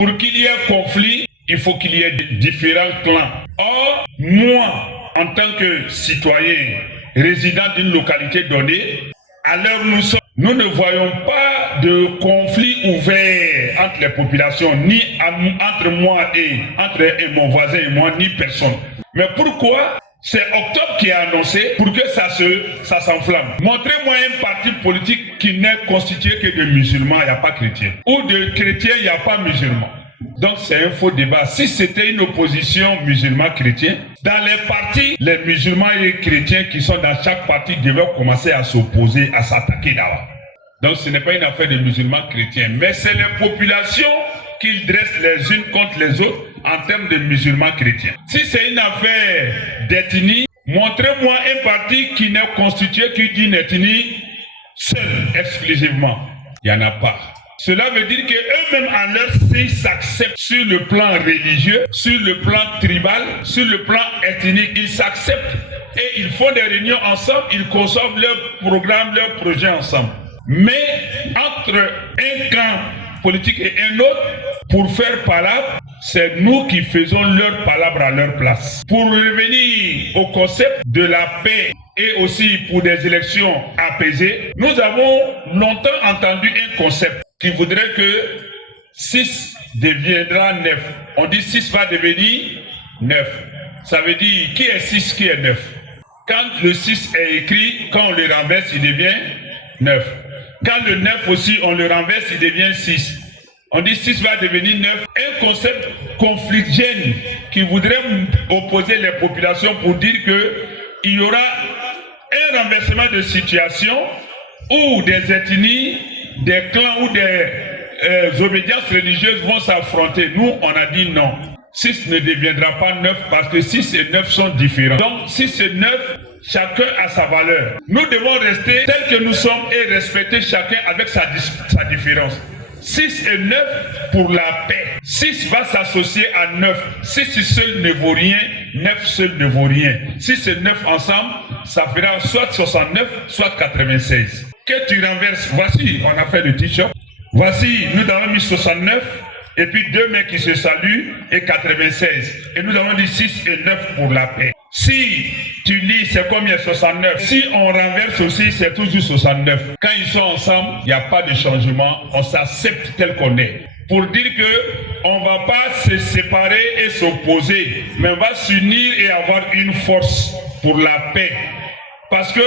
Pour qu'il y ait conflit, il faut qu'il y ait différents clans. Or, moi, en tant que citoyen résident d'une localité donnée, à l'heure où nous sommes, nous ne voyons pas de conflit ouvert entre les populations, ni entre moi et mon voisin et moi, ni personne. Mais pourquoi? C'est Octobre qui a annoncé pour que ça s'enflamme. Montrez-moi un parti politique qui n'est constitué que de musulmans, il n'y a pas chrétiens. Ou de chrétiens, il n'y a pas musulmans. Donc c'est un faux débat. Si c'était une opposition musulman-chrétien, dans les partis, les musulmans et les chrétiens qui sont dans chaque parti devaient commencer à s'opposer, à s'attaquer d'abord. Donc ce n'est pas une affaire de musulmans chrétiens, mais c'est les populations qu'ils dressent les unes contre les autres en termes de musulmans chrétiens. Si c'est une affaire d'ethnie, montrez-moi un parti qui n'est constitué que d'une ethnie seule, exclusivement. Il n'y en a pas. Cela veut dire qu'eux-mêmes en leur sein s'acceptent sur le plan religieux, sur le plan tribal, sur le plan ethnique. Ils s'acceptent et ils font des réunions ensemble, ils conçoivent leurs programmes, leurs projets ensemble. Mais entre un camp politique et un autre, pour faire palabre, c'est nous qui faisons leur palabre à leur place. Pour revenir au concept de la paix et aussi pour des élections apaisées, nous avons longtemps entendu un concept qui voudrait que 6 deviendra 9. On dit 6 va devenir 9. Ça veut dire qui est 6, qui est 9. Quand le 6 est écrit, quand on le renverse, il devient 9. Quand le 9 aussi, on le renverse, il devient 6. On dit 6 va devenir 9. Un concept conflictuel qui voudrait opposer les populations pour dire qu'il y aura un renversement de situation où des ethnies, des clans ou des obédiences religieuses vont s'affronter. Nous, on a dit non. 6 ne deviendra pas 9 parce que 6 et 9 sont différents. Donc 6 et 9, chacun a sa valeur. Nous devons rester tels que nous sommes et respecter chacun avec sa différence. 6 et 9 pour la paix. 6 va s'associer à 9. 6 seul ne vaut rien, 9 seul ne vaut rien. 6 et 9 ensemble, ça fera soit 69, soit 96. Que tu renverses, voici, on a fait le t-shirt. Voici, nous avons mis 69, et puis 2 mecs qui se saluent, et 96. Et nous avons dit 6 et 9 pour la paix. Si tu lis, c'est combien 69. Si on renverse aussi, c'est toujours 69. Quand ils sont ensemble, il n'y a pas de changement. On s'accepte tel qu'on est. Pour dire que on ne va pas se séparer et s'opposer, mais on va s'unir et avoir une force pour la paix. Parce que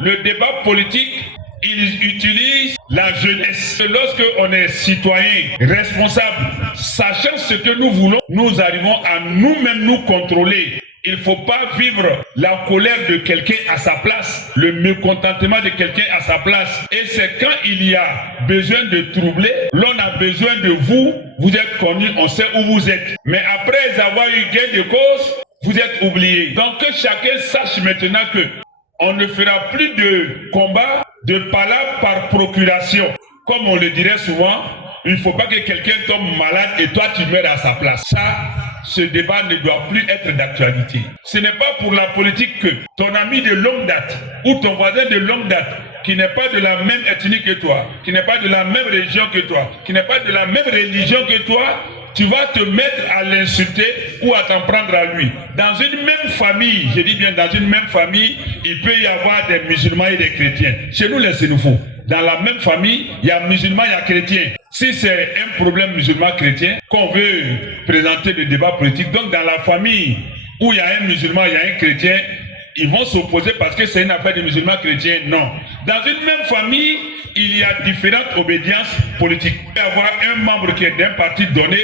le débat politique, il utilise la jeunesse. Lorsque on est citoyen, responsable, sachant ce que nous voulons, nous arrivons à nous-mêmes nous contrôler. Il ne faut pas vivre la colère de quelqu'un à sa place, le mécontentement de quelqu'un à sa place. Et c'est quand il y a besoin de troubler, l'on a besoin de vous, vous êtes connus, on sait où vous êtes. Mais après avoir eu gain de cause, vous êtes oubliés. Donc que chacun sache maintenant que on ne fera plus de combat, de palabres par procuration. Comme on le dirait souvent, il ne faut pas que quelqu'un tombe malade et toi tu meurs à sa place. Ça, ce débat ne doit plus être d'actualité. Ce n'est pas pour la politique que ton ami de longue date ou ton voisin de longue date qui n'est pas de la même ethnie que toi, qui n'est pas de la même région que toi, qui n'est pas de la même religion que toi, tu vas te mettre à l'insulter ou à t'en prendre à lui. Dans une même famille, je dis bien dans une même famille, il peut y avoir des musulmans et des chrétiens. Chez nous les Sénoufos, dans la même famille, il y a musulmans, il y a chrétiens. Si c'est un problème musulman-chrétien qu'on veut présenter le débat politique, donc dans la famille où il y a un musulman, il y a un chrétien, ils vont s'opposer parce que c'est une affaire de musulmans chrétiens. Non. Dans une même famille, il y a différentes obédiences politiques. Il peut y avoir un membre qui est d'un parti donné,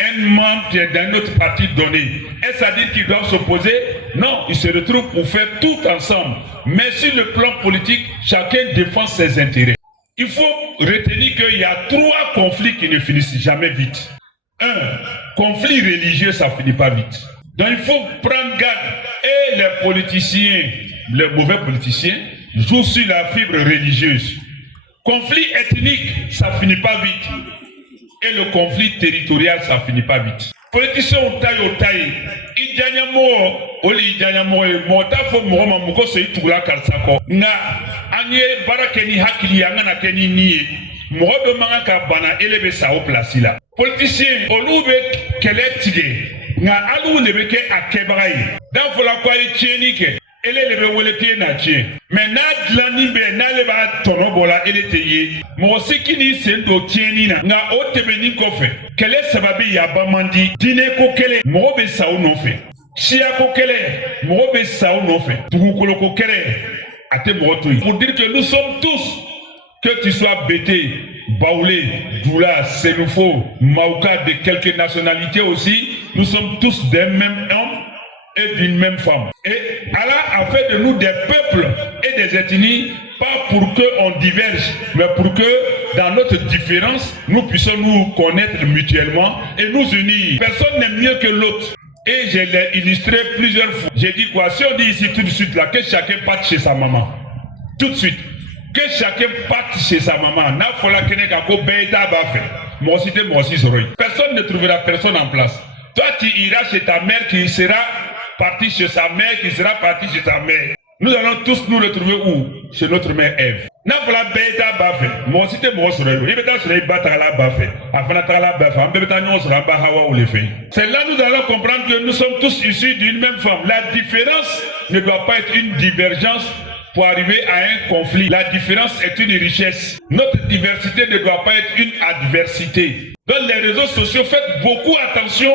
un membre qui est d'un autre parti donné. Est-ce à dire qu'ils doivent s'opposer? Non, ils se retrouvent pour faire tout ensemble. Mais sur le plan politique, chacun défend ses intérêts. Il faut retenir qu'il y a 3 conflits qui ne finissent jamais vite. 1. Conflit religieux, ça ne finit pas vite. Donc il faut prendre garde. Et les politiciens, les mauvais politiciens, jouent sur la fibre religieuse. Conflit ethnique, ça ne finit pas vite. Et le conflit territorial, ça ne finit pas vite. Politiciens ont taille. Idjanyamo, oli idjanyamo, motafo mwoma mukose itugula kalsako. Nga, anye barakeni hakili yangana keni niye. Mwodo manga ka bana elebe sao plasila. Politicien, Oloube, Keletige, nga alu lebeke akebraye. Dan fola kwa etienike. Ele lebe wolete na tie. Mais na dlani be na leba tonobola ele teye. Mo sikini sendo tieni na nga otebeni kofe. Kele sababi ya bamandi dine ko kele mo be sawo no fe. Chia ko kele mo be sawo no fe. Tukukolo ko kele ate mo to. Pour dire que nous sommes tous, que tu sois Bété, Baoulé, Doula, Sénoufo, Maouka, de quelques nationalités aussi, nous sommes tous des mêmes hommes et d'une même femme. Et Allah a fait de nous des peuples et des ethnies, pas pour qu'on diverge, mais pour que dans notre différence, nous puissions nous connaître mutuellement et nous unir. Personne n'est mieux que l'autre. Et je l'ai illustré plusieurs fois. J'ai dit quoi? Si on dit ici tout de suite là, que chacun parte chez sa maman. Tout de suite. Que chacun parte chez sa maman. N'a fola kene kako beita bafe. Moi aussi soroy. Personne ne trouvera personne en place. Toi tu iras chez ta mère qui sera partie chez sa mère, qui sera partie chez sa mère. Nous allons tous nous retrouver où? Chez notre mère Ève. N'a fola beita bafe. Moi soroy. Il beta soroy batala bafe. Afana tala bafe. Am beta non soroy ba hawa ou le fait. C'est là nous allons comprendre que nous sommes tous issus d'une même femme. La différence ne doit pas être une divergence pour arriver à un conflit. La différence est une richesse. Notre diversité ne doit pas être une adversité. Dans les réseaux sociaux, faites beaucoup attention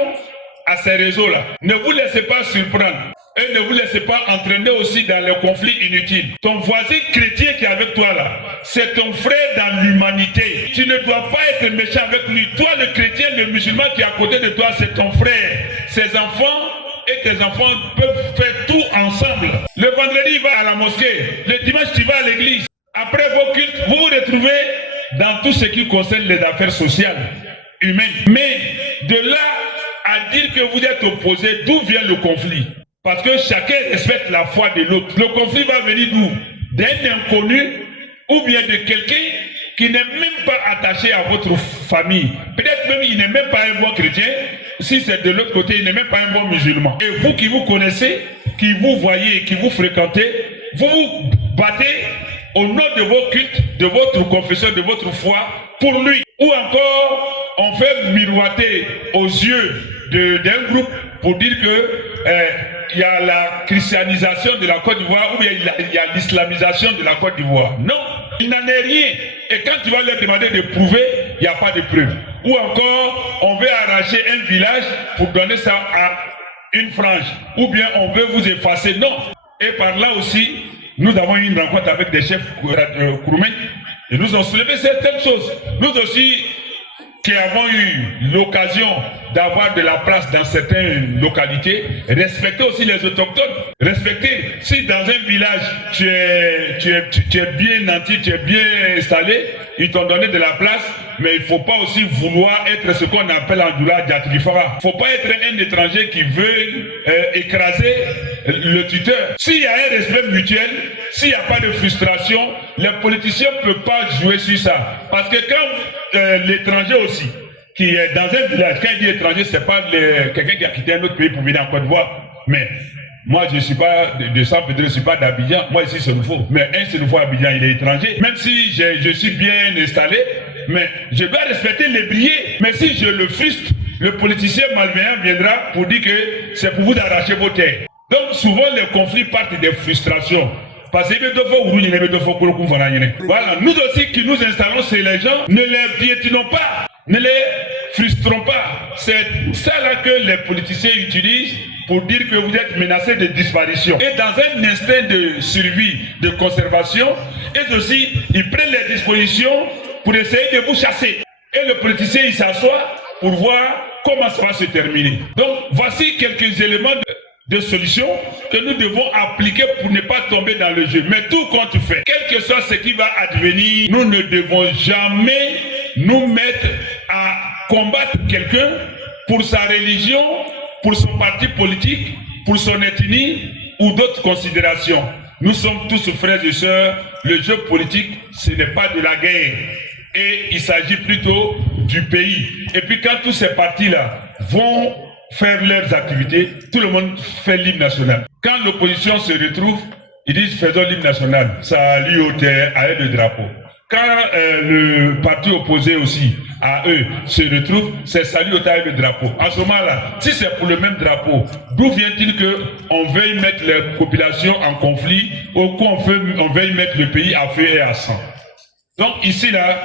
à ces réseaux-là. Ne vous laissez pas surprendre. Et ne vous laissez pas entraîner aussi dans les conflits inutiles. Ton voisin chrétien qui est avec toi là, c'est ton frère dans l'humanité. Tu ne dois pas être méchant avec lui. Toi, le chrétien, le musulman qui est à côté de toi, c'est ton frère. Ses enfants et tes enfants peuvent faire tout ensemble. Le vendredi, il va à la mosquée. Le dimanche, tu vas à l'église. Après vos cultes, vous vous retrouvez dans tout ce qui concerne les affaires sociales, humaines. Mais de là à dire que vous êtes opposés, d'où vient le conflit? Parce que chacun respecte la foi de l'autre. Le conflit va venir d'où? D'un inconnu ou bien de quelqu'un qui n'est même pas attaché à votre famille. Peut-être même il n'est même pas un bon chrétien. Si c'est de l'autre côté, il n'est même pas un bon musulman. Et vous qui vous connaissez, qui vous voyez, qui vous fréquentez, vous vous battez au nom de vos cultes, de votre confession, de votre foi, pour lui. Ou encore, on fait miroiter aux yeux d'un groupe pour dire que il y a la christianisation de la Côte d'Ivoire ou il y a l'islamisation de la Côte d'Ivoire. Non, il n'en est rien. Et quand tu vas leur demander de prouver, il n'y a pas de preuve. Ou encore, on veut arracher un village pour donner ça à une frange. Ou bien on veut vous effacer. Non. Et par là aussi, nous avons eu une rencontre avec des chefs Kouroumènes et nous ont soulevé certaines choses. Nous aussi, qui avons eu l'occasion d'avoir de la place dans certaines localités, respecter aussi les autochtones. Respecter, si dans un village tu es bien nanti, tu es bien installé, ils t'ont donné de la place, mais il ne faut pas aussi vouloir être ce qu'on appelle en Doula Diatrifara. Il ne faut pas être un étranger qui veut écraser le tuteur. S'il y a un respect mutuel, s'il n'y a pas de frustration, les politiciens ne peuvent pas jouer sur ça. Parce que quand l'étranger aussi, qui est dans un village, quand il dit étranger, ce n'est pas quelqu'un qui a quitté un autre pays pour venir en Côte d'Ivoire. Mais moi, je ne suis pas de Saint-Pédro, je ne suis pas d'Abidjan. Moi, ici, c'est nouveau. Mais c'est nouveau Abidjan, il est étranger. Même si je suis bien installé, mais je dois respecter les brillés. Mais si je le frustre, le politicien malveillant viendra pour dire que c'est pour vous d'arracher vos terres. Donc, souvent, les conflits partent des frustrations. Parce que voilà, nous aussi qui nous installons chez les gens, ne les piétinons pas, ne les frustrons pas. C'est ça là que les politiciens utilisent pour dire que vous êtes menacés de disparition. Et dans un instinct de survie, de conservation, et aussi, ils prennent les dispositions pour essayer de vous chasser. Et le politicien, il s'assoit pour voir comment ça va se terminer. Donc, voici quelques éléments de solutions que nous devons appliquer pour ne pas tomber dans le jeu. Mais tout compte fait, quel que soit ce qui va advenir, nous ne devons jamais nous mettre à combattre quelqu'un pour sa religion, pour son parti politique, pour son ethnie ou d'autres considérations. Nous sommes tous frères et sœurs. Le jeu politique, ce n'est pas de la guerre. Et il s'agit plutôt du pays. Et puis quand tous ces partis-là vont faire leurs activités, tout le monde fait l'hymne national. Quand l'opposition se retrouve, ils disent faisons l'hymne national. Ça allie au terre avec le drapeau. Quand le parti opposé aussi à eux se retrouve, c'est salut au taille le drapeau. À ce moment-là, si c'est pour le même drapeau, d'où vient-il qu'on veuille mettre les populations en conflit ou qu'on veuille mettre le pays à feu et à sang? Donc ici, là,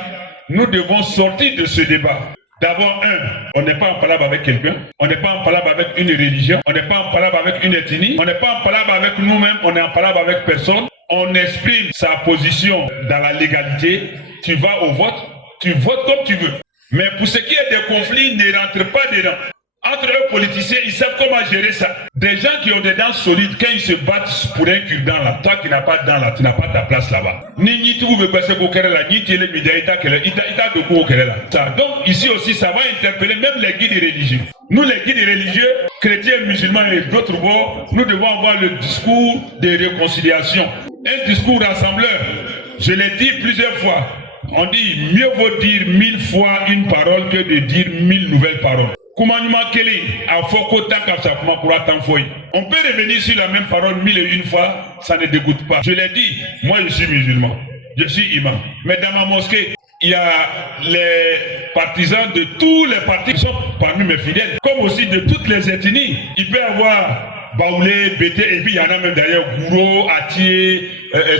nous devons sortir de ce débat. D'abord, on n'est pas en palabre avec quelqu'un, on n'est pas en palabre avec une religion, on n'est pas en palabre avec une ethnie, on n'est pas en palabre avec nous-mêmes, on est en palabre avec personne. On exprime sa position dans la légalité, tu vas au vote, tu votes comme tu veux. Mais pour ce qui est des conflits, ne rentre pas dedans. Entre eux, politiciens, ils savent comment gérer ça. Des gens qui ont des dents solides, quand ils se battent pour un cure-dent là, toi qui n'as pas de dents là, tu n'as pas ta place là-bas. Donc ici aussi, ça va interpeller même les guides religieux. Nous, les guides religieux, chrétiens, musulmans et d'autres bords, nous devons avoir le discours de réconciliation. Un discours rassembleur. Je l'ai dit plusieurs fois. On dit, mieux vaut dire 1000 fois une parole que de dire 1000 nouvelles paroles. On peut revenir sur la même parole 1001 fois, ça ne dégoûte pas. Je l'ai dit, moi je suis musulman, je suis imam. Mais dans ma mosquée, il y a les partisans de tous les partis qui sont parmi mes fidèles, comme aussi de toutes les ethnies. Il peut y avoir Baoulé, Bété, et puis il y en a même d'ailleurs Gouro, Atié,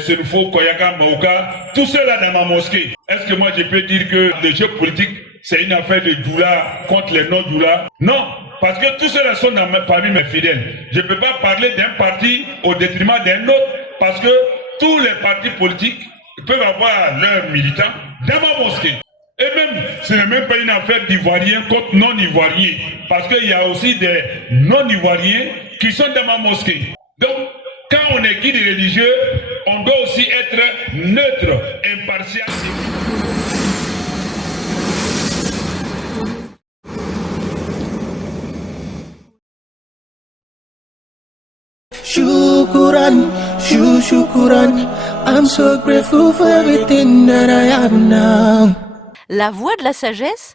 Serufo, Koyaka, Maouka, tout cela dans ma mosquée. Est-ce que moi je peux dire que le jeu politique c'est une affaire de doula contre les non-doula? Non, parce que tous ceux-là sont parmi mes fidèles. Je ne peux pas parler d'un parti au détriment d'un autre, parce que tous les partis politiques peuvent avoir leurs militants dans ma mosquée. Et même, ce n'est même pas une affaire d'ivoiriens contre non-ivoiriens, parce qu'il y a aussi des non-ivoiriens qui sont dans ma mosquée. Donc, quand on est guide religieux, on doit aussi être neutre, impartial. Shukran, shukran. I'm so grateful for everything that I have now. La voix de la sagesse